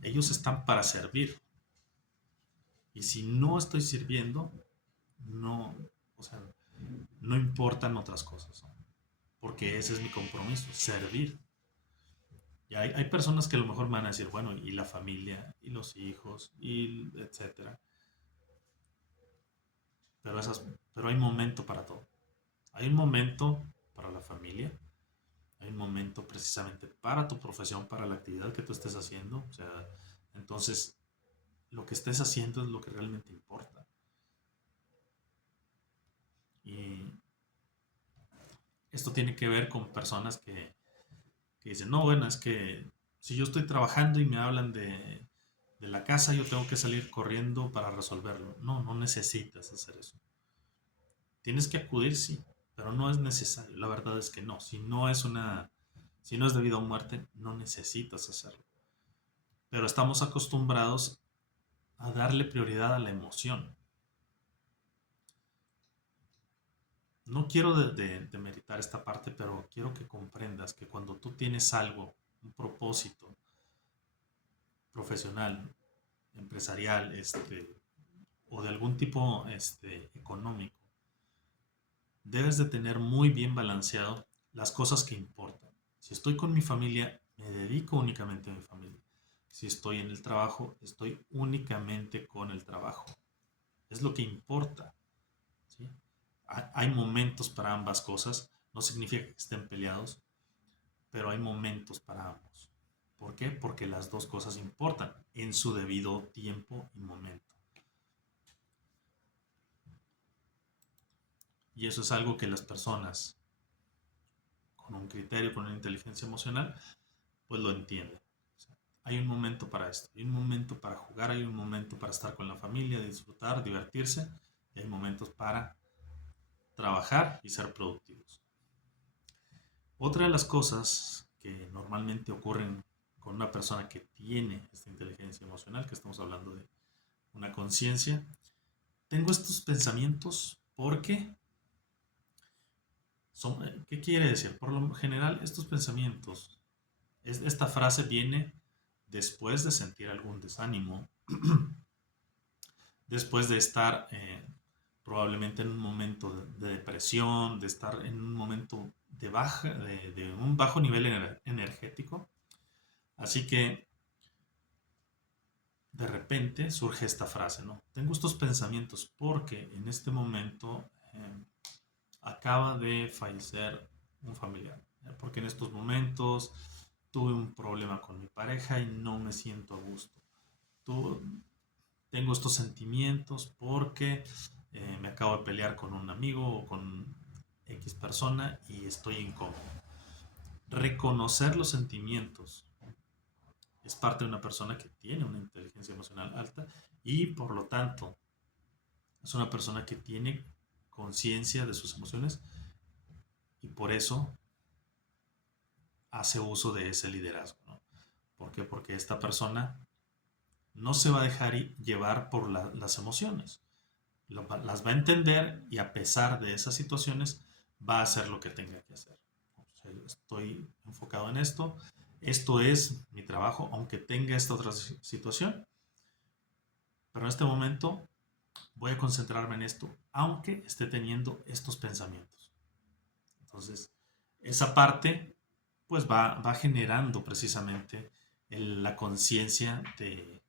ellos están para servir. Y si no estoy sirviendo, no, o sea, no importan otras cosas, ¿no? Porque ese es mi compromiso, servir. Y hay personas que a lo mejor me van a decir, bueno, y la familia, y los hijos, y etcétera. Pero, pero hay momento para todo. Hay un momento para la familia, hay un momento precisamente para tu profesión, para la actividad que tú estés haciendo. O sea, entonces, lo que estés haciendo es lo que realmente importa. Y esto tiene que ver con personas que dicen, no, bueno, es que si yo estoy trabajando y me hablan de la casa, yo tengo que salir corriendo para resolverlo. No, no necesitas hacer eso. Tienes que acudir, sí, pero no es necesario. La verdad es que no. Si no es debido a muerte, no necesitas hacerlo. Pero estamos acostumbrados a darle prioridad a la emoción. No quiero demeritar esta parte, pero quiero que comprendas que cuando tú tienes algo, un propósito profesional, empresarial, o de algún tipo, económico, debes de tener muy bien balanceado las cosas que importan. Si estoy con mi familia, me dedico únicamente a mi familia. Si estoy en el trabajo, estoy únicamente con el trabajo. Es lo que importa, ¿sí? Hay momentos para ambas cosas. No significa que estén peleados, pero hay momentos para ambos. ¿Por qué? Porque las dos cosas importan en su debido tiempo y momento. Y eso es algo que las personas con un criterio, con una inteligencia emocional, pues lo entienden. O sea, hay un momento para esto, hay un momento para jugar, hay un momento para estar con la familia, disfrutar, divertirse, y hay momentos para trabajar y ser productivos. Otra de las cosas que normalmente ocurren con una persona que tiene esta inteligencia emocional, que estamos hablando de una conciencia, tengo estos pensamientos porque son, ¿qué quiere decir? Por lo general, estos pensamientos, esta frase viene después de sentir algún desánimo, después de estar probablemente en un momento de depresión, de estar en un momento de un bajo nivel energético. Así que de repente surge esta frase, ¿no? Tengo estos pensamientos porque en este momento acaba de fallecer un familiar, ¿ya? Porque en estos momentos tuve un problema con mi pareja y no me siento a gusto. Tu- Tengo estos sentimientos porque me acabo de pelear con un amigo o con X persona y estoy incómodo. Reconocer los sentimientos es parte de una persona que tiene una inteligencia emocional alta y por lo tanto es una persona que tiene conciencia de sus emociones y por eso hace uso de ese liderazgo, ¿no? ¿Por qué? Porque esta persona no se va a dejar llevar por las emociones. Las va a entender y a pesar de esas situaciones va a hacer lo que tenga que hacer. O sea, estoy enfocado en esto, esto es mi trabajo, aunque tenga esta otra situación, pero en este momento voy a concentrarme en esto, aunque esté teniendo estos pensamientos. Entonces, esa parte pues va generando precisamente la conciencia de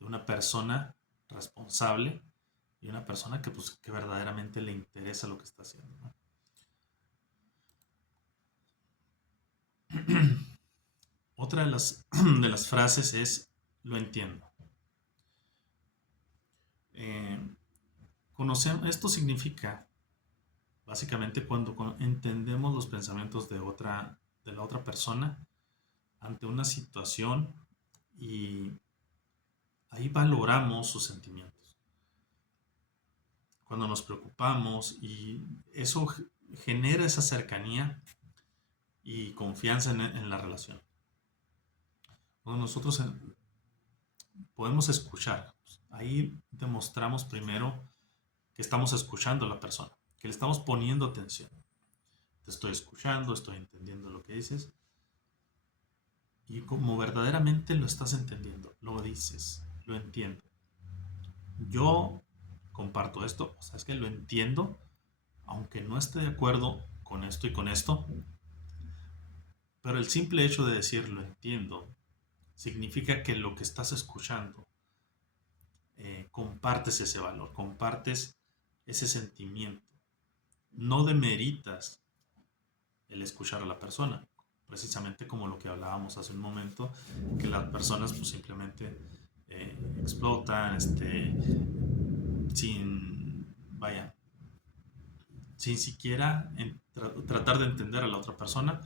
una persona responsable y una persona que, pues, que verdaderamente le interesa lo que está haciendo, ¿no? Otra de de las frases es, lo entiendo. Eh, Esto significa, básicamente, cuando entendemos los pensamientos de la otra persona ante una situación y ahí valoramos sus sentimientos. Cuando nos preocupamos y eso genera esa cercanía y confianza en la relación. Cuando nosotros podemos escuchar, ahí demostramos primero que estamos escuchando a la persona, que le estamos poniendo atención. Te estoy escuchando, estoy entendiendo lo que dices y como verdaderamente lo estás entendiendo, lo dices, lo entiendo. Yo comparto esto, o sea, es que lo entiendo, aunque no esté de acuerdo con esto y con esto, pero el simple hecho de decir lo entiendo significa que lo que estás escuchando compartes ese valor, compartes ese sentimiento. No demeritas el escuchar a la persona, precisamente como lo que hablábamos hace un momento, que las personas pues simplemente explotan, sin, vaya, sin siquiera tratar de entender a la otra persona,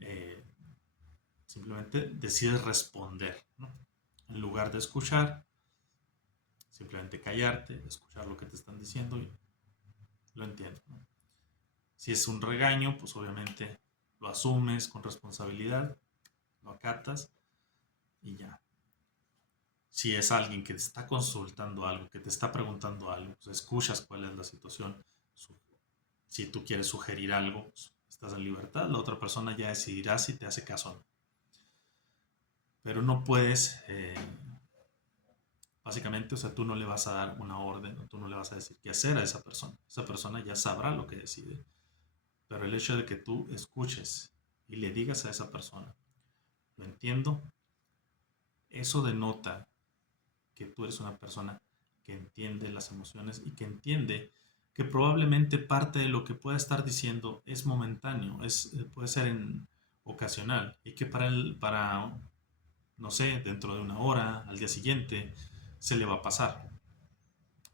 eh, simplemente decides responder, ¿no? En lugar de escuchar, simplemente callarte, escuchar lo que te están diciendo y lo entiendo, ¿no? Si es un regaño, pues obviamente lo asumes con responsabilidad, lo acatas y ya. Si es alguien que te está consultando algo, que te está preguntando algo, pues escuchas cuál es la situación. Si tú quieres sugerir algo, pues estás en libertad. La otra persona ya decidirá si te hace caso o no. Pero no puedes Básicamente, o sea, tú no le vas a dar una orden, o tú no le vas a decir qué hacer a esa persona. Esa persona ya sabrá lo que decide. Pero el hecho de que tú escuches y le digas a esa persona, lo entiendo, eso denota que tú eres una persona que entiende las emociones y que entiende que probablemente parte de lo que pueda estar diciendo es momentáneo, puede ser ocasional y que para, no sé, dentro de una hora, al día siguiente, se le va a pasar.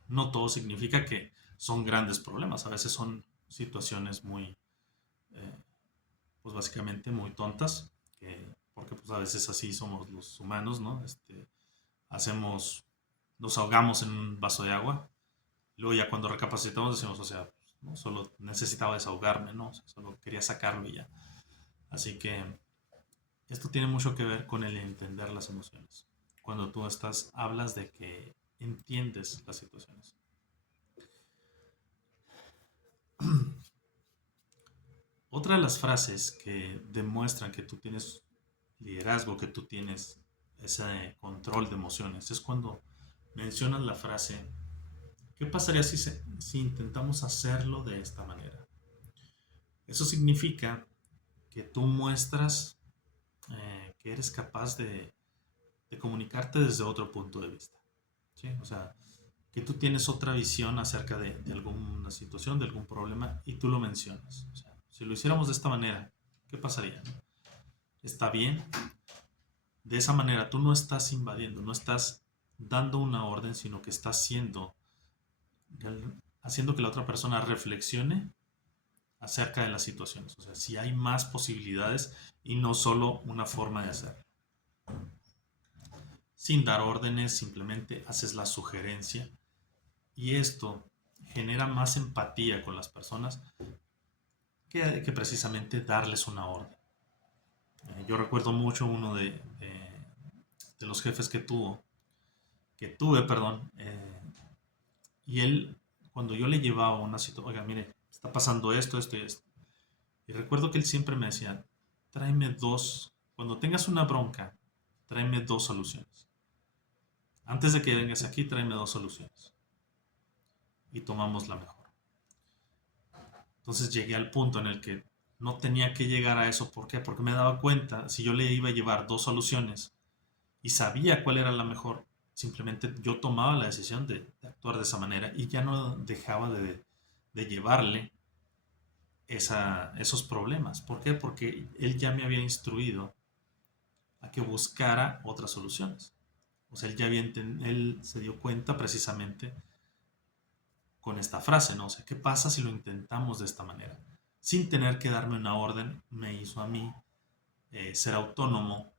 No todo significa que son grandes problemas, a veces son situaciones muy, eh, pues básicamente muy tontas, porque pues a veces así somos los humanos, ¿no? Hacemos, nos ahogamos en un vaso de agua. Luego ya cuando recapacitamos decimos, o sea, ¿no? Solo necesitaba desahogarme, ¿no? O sea, solo quería sacarlo y ya. Así que esto tiene mucho que ver con el entender las emociones. Cuando tú hablas de que entiendes las situaciones. Otra de las frases que demuestran que tú tienes liderazgo, que tú tienes ese control de emociones, es cuando mencionas la frase, ¿qué pasaría si intentamos hacerlo de esta manera? Eso significa que tú muestras que eres capaz de comunicarte desde otro punto de vista. ¿Sí? O sea, que tú tienes otra visión acerca de alguna situación, de algún problema, y tú lo mencionas. O sea, si lo hiciéramos de esta manera, ¿qué pasaría? ¿Está bien? De esa manera tú no estás invadiendo, no estás dando una orden, sino que estás haciendo que la otra persona reflexione acerca de las situaciones. O sea, si hay más posibilidades y no solo una forma de hacerlo. Sin dar órdenes, simplemente haces la sugerencia y esto genera más empatía con las personas que precisamente darles una orden. Yo recuerdo mucho uno de los jefes que tuve, perdón, y él, cuando yo le llevaba una situación, oiga, mire, está pasando esto, esto y esto. Y recuerdo que él siempre me decía, tráeme cuando tengas una bronca, tráeme dos soluciones. Antes de que vengas aquí, tráeme dos soluciones. Y tomamos la mejor. Entonces llegué al punto en el que no tenía que llegar a eso. ¿Por qué? Porque me daba cuenta, si yo le iba a llevar dos soluciones y sabía cuál era la mejor, simplemente yo tomaba la decisión de actuar de esa manera y ya no dejaba de llevarle esos problemas. ¿Por qué? Porque él ya me había instruido a que buscara otras soluciones. O sea, él se dio cuenta precisamente con esta frase, ¿no? O sea, ¿qué pasa si lo intentamos de esta manera? Sin tener que darme una orden, me hizo a mí ser autónomo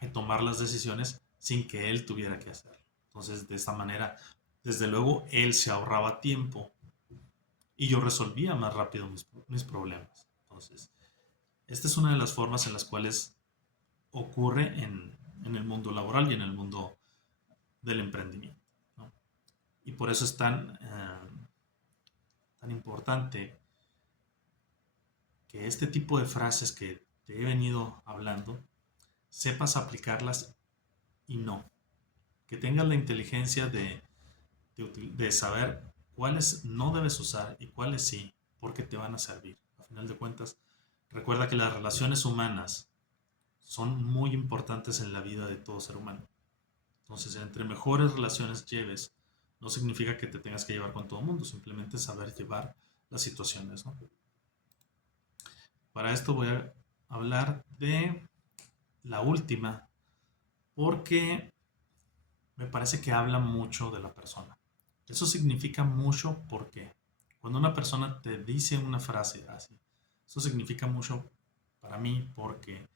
y tomar las decisiones sin que él tuviera que hacerlo. Entonces, de esta manera, desde luego, él se ahorraba tiempo y yo resolvía más rápido mis problemas. Entonces, esta es una de las formas en las cuales ocurre en el mundo laboral y en el mundo del emprendimiento, ¿no? Y por eso es tan importante que este tipo de frases que te he venido hablando, sepas aplicarlas y no. Que tengas la inteligencia de saber cuáles no debes usar y cuáles sí, porque te van a servir. A final de cuentas, recuerda que las relaciones humanas son muy importantes en la vida de todo ser humano. Entonces, entre mejores relaciones lleves, no significa que te tengas que llevar con todo el mundo, simplemente saber llevar las situaciones, ¿no? Para esto voy a hablar de la última, porque me parece que habla mucho de la persona. Eso significa mucho porque cuando una persona te dice una frase así, eso significa mucho para mí porque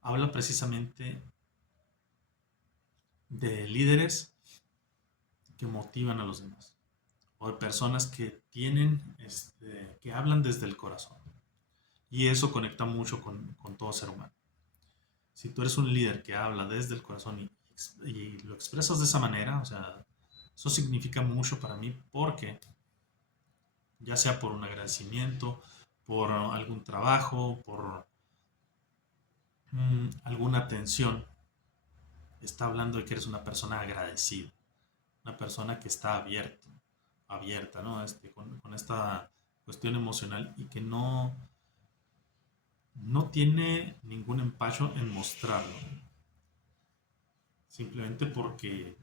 habla precisamente de líderes que motivan a los demás o de personas que que hablan desde el corazón. Y eso conecta mucho con todo ser humano. Si tú eres un líder que habla desde el corazón y lo expresas de esa manera, o sea, eso significa mucho para mí porque ya sea por un agradecimiento, por algún trabajo, por alguna atención, está hablando de que eres una persona agradecida, una persona que está abierta, ¿no? Con esta cuestión emocional y que no tiene ningún empacho en mostrarlo, simplemente porque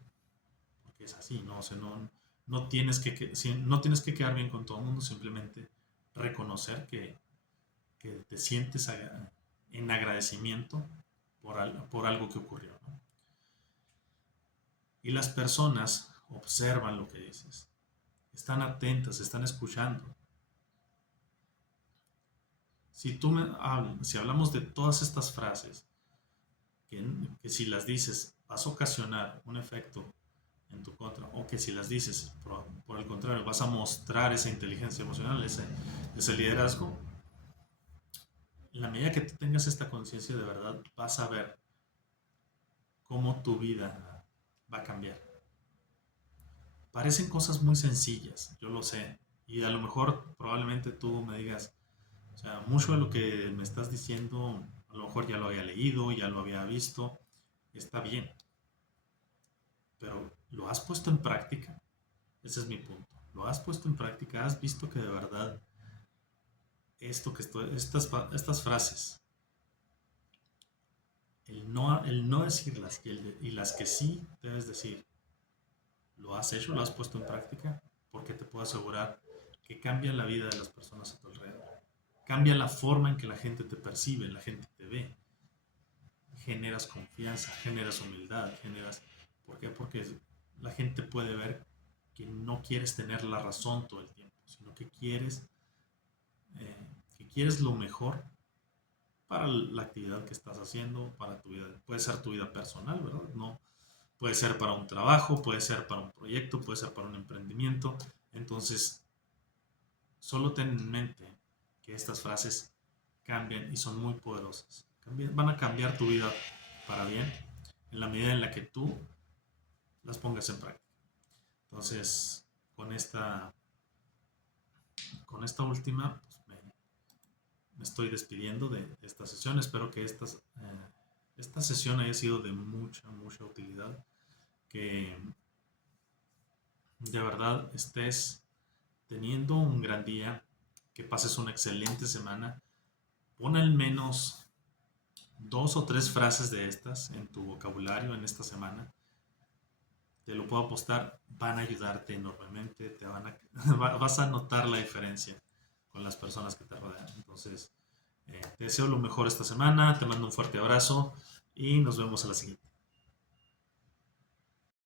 es así, ¿no? O sea, no tienes no tienes que quedar bien con todo el mundo, simplemente reconocer que te sientes en agradecimiento por algo que ocurrió, ¿no? Y las personas observan lo que dices, están atentas, están escuchando. Si hablamos de todas estas frases, que, que si las dices vas a ocasionar un efecto en tu contra, o que si las dices por el contrario vas a mostrar esa inteligencia emocional, ese liderazgo, en la medida que tú tengas esta conciencia de verdad, vas a ver cómo tu vida va a cambiar. Parecen cosas muy sencillas, yo lo sé, y a lo mejor probablemente tú me digas, o sea, mucho de lo que me estás diciendo, a lo mejor ya lo había leído, ya lo había visto, está bien, pero ¿lo has puesto en práctica? Ese es mi punto. ¿Lo has puesto en práctica? ¿Has visto que de verdad estas frases, el no decirlas y las que sí debes decir, ¿lo has hecho? ¿Lo has puesto en práctica? Porque te puedo asegurar que cambia la vida de las personas a tu alrededor. Cambia la forma en que la gente te percibe, la gente te ve. Generas confianza, generas humildad, generas... ¿Por qué? Porque la gente puede ver que no quieres tener la razón todo el tiempo, sino que quieres lo mejor para la actividad que estás haciendo, para tu vida. Puede ser tu vida personal, ¿verdad? No, puede ser para un trabajo, puede ser para un proyecto, puede ser para un emprendimiento. Entonces, solo ten en mente que estas frases cambian y son muy poderosas. Van a cambiar tu vida para bien en la medida en la que tú las pongas en práctica. Entonces, con esta, con esta última, pues me estoy despidiendo de esta sesión. Espero que esta sesión haya sido de mucha utilidad. Que de verdad estés teniendo un gran día, que pases una excelente semana. Pon al menos 2 o 3 frases de estas en tu vocabulario en esta semana. Te lo puedo apostar, van a ayudarte enormemente, vas a notar la diferencia con las personas que te rodean. Entonces, te deseo lo mejor esta semana, te mando un fuerte abrazo y nos vemos a la siguiente.